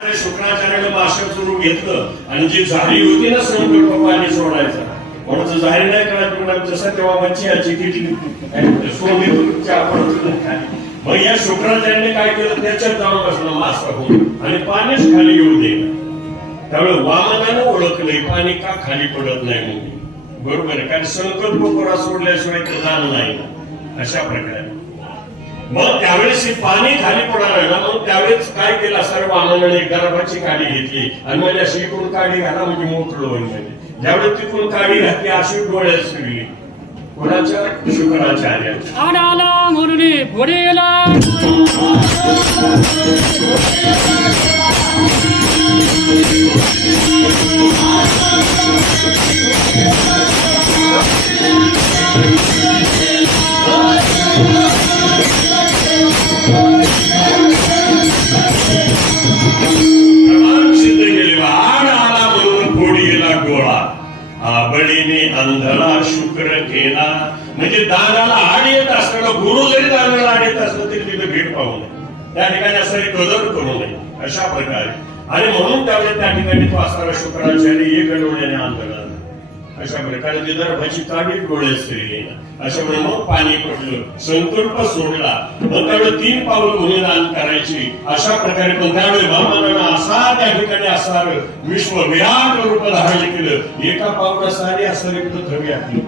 शुक्राचार्यानं भाषण सुरू घेतलं आणि जी झाली होती ना संकल्प पाणी सोडायचा. म्हणून जर झाली नाही करायचं जसं तेव्हा बच्ची याची किती मग या शुक्राचार्याने काय केलं? त्याच्यात जाऊन बसलं मास होऊन आणि पाणीच खाली येऊ दे. त्यामुळे वामनानं ओळखलंय पाणी का खाली पडत नाही म्हणून. बरोबर आहे. कारण संकल्प पुरा सोडल्याशिवाय ते जाण नाही. अशा प्रकारे. मग त्यावेळेस हे पाणी खाली पडणार ना मग त्यावेळेस काय केलं? सर्व आनंदाने गर्भाची काडी घेतली. आणि म्हणजे अशी इकडून काडी घाला म्हणजे मोकळं होईल म्हणजे. ज्यावेळेस तिकडून काडी घातली अशी डोळ्यात फिरली कोणाच्या? शुक्राचार्याच्या आणाला म्हणून घोडेला बळीने शुक्र केला म्हणजे दानाला आड येत असताना गुरु जरी दानाला आड येत असलं तरी तिथे भेट पाहू नये. त्या ठिकाणी असं कदर करू नये. अशा प्रकारे. आणि म्हणून त्यावेळेस त्या ठिकाणी तो असणारा शुक्राचार्य एक डोळ्याने आंदोलन अशा प्रकारे ते दर्भाची काडी डोळे स्त्री अशा प्रकारे मग पाणी पडलं. संकल्प सोडला. मग त्यावेळेस तीन पाऊल गुन्हे दान करायची. अशा प्रकारे पण त्यावेळी ब्राह्मणांना असा त्या ठिकाणी असणार विश्व विराट रूप धारण केलं. एका पावला सारी असणारी पृथ्वी आपली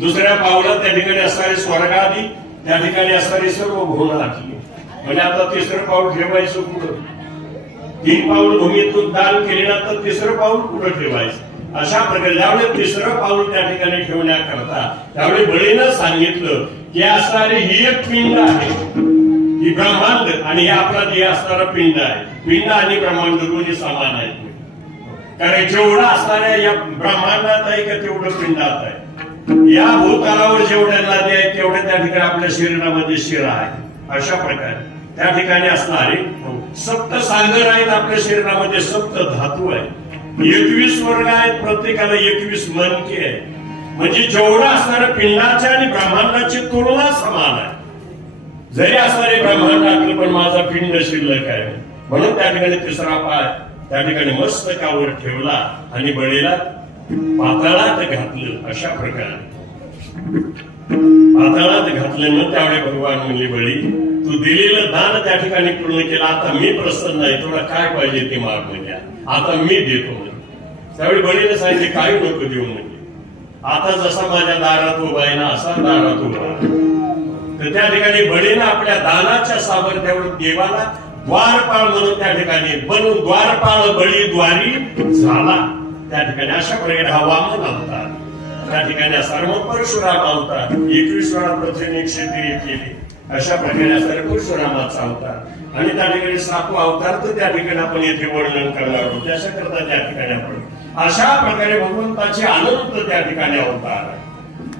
दुसऱ्या पावलात त्या ठिकाणी असणारे स्वर्गादी त्या ठिकाणी असणारी सर्व भुवन आखली म्हणजे आता तिसरं पाऊल ठेवायचं कुठं? तीन पाऊल भूमीतून दान केले ना तर तिसरं पाऊल कुठं ठेवायचं? अशा प्रकारे ज्यावेळी तिसरं पाऊल त्या ठिकाणी ठेवण्याकरता त्यावेळी बळीनं सांगितलं की असणारी ही एक पिंड आहे. ही ब्रह्मांड आणि हे आपला देह असणारं पिंड आहे. पिंड आणि ब्रह्मांड दोन्ही समान आहेत. कारण जेवढं असणाऱ्या या ब्रह्मांडात आहे का तेवढं पिंडात आहे. या भूतलावर जेवढ्या नदी आहेत तेवढे त्या ठिकाणी आपल्या शरीरामध्ये शिर आहे अशा प्रकारे. त्या ठिकाणी असणारे सप्त सागर आहेत आपल्या शरीरामध्ये सप्त धातू आहे एकवीस वर्ग आहेत प्रत्येकाला एकवीस मनके आहेत. म्हणजे जेवढं असणाऱ्या पिंडाचे आणि ब्रह्मांडाची तुलना समान आहे. जरी असणारे ब्रह्मांड टाकलं पण माझा पिंड शिल्लक आहे. म्हणून त्या ठिकाणी तिसरा पाय त्या ठिकाणी मस्तकावर ठेवला आणि बळीला पाताळात घातलं अशा प्रकारे. पाताळात घातल्यानं त्यावेळी भगवान म्हणले बळी तू दिलेलं दान त्या ठिकाणी पूर्ण केलं. आता मी प्रसन्न आहे. तुला काय पाहिजे ते माग द्या. आता मी देतो म्हणजे त्यावेळी बळीने सांगितले काही नको देऊ म्हणजे आता जसा माझ्या दारात उभा आहे ना असा दारात उभा तर त्या ठिकाणी बळीनं आपल्या दानाच्या सामर्थ्यावर देवाला द्वारपाळ म्हणून त्या ठिकाणी बनून द्वारपाळ बळी द्वारी झाला. त्या ठिकाणी अशा प्रकारे हा वामन अवतार. त्या ठिकाणी सर्व परशुराम अवतार एकवीस वेळा पृथ्वीने क्षेत्रीय केली. अशा प्रकारे असणारे परशुरामाचा अवतार. आणि त्या ठिकाणी सातवा अवतार तर त्या ठिकाणी आपण येथे वर्णन करणार आहोत. त्याच्या करता त्या ठिकाणी आपण अशा प्रकारे भगवंताचे अनंत त्या ठिकाणी अवतार आहे.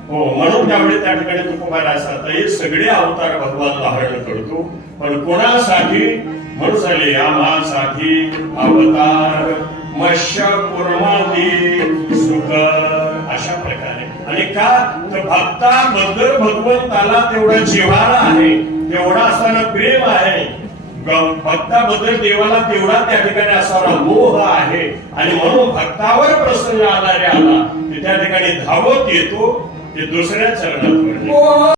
हो म्हणून त्यामुळे त्या ठिकाणी तुकोबाला असतात हे सगळे अवतार भगवान धारण करतो. पण कोणासाठी? म्हणून झाले आम्हासाठी अवतार मश्य कुर्मादी का तर भक्ताबद्दल भगवंताला तेवढा जिव्हाळा आहे तेवढा असताना प्रेम आहे. भक्ताबद्दल देवाला तेवढा त्या ठिकाणी असणारा मोह आहे. आणि म्हणून भक्तावर प्रसंग आला रे आला. त्या ठिकाणी धावत येतो ते दुसऱ्या चरणात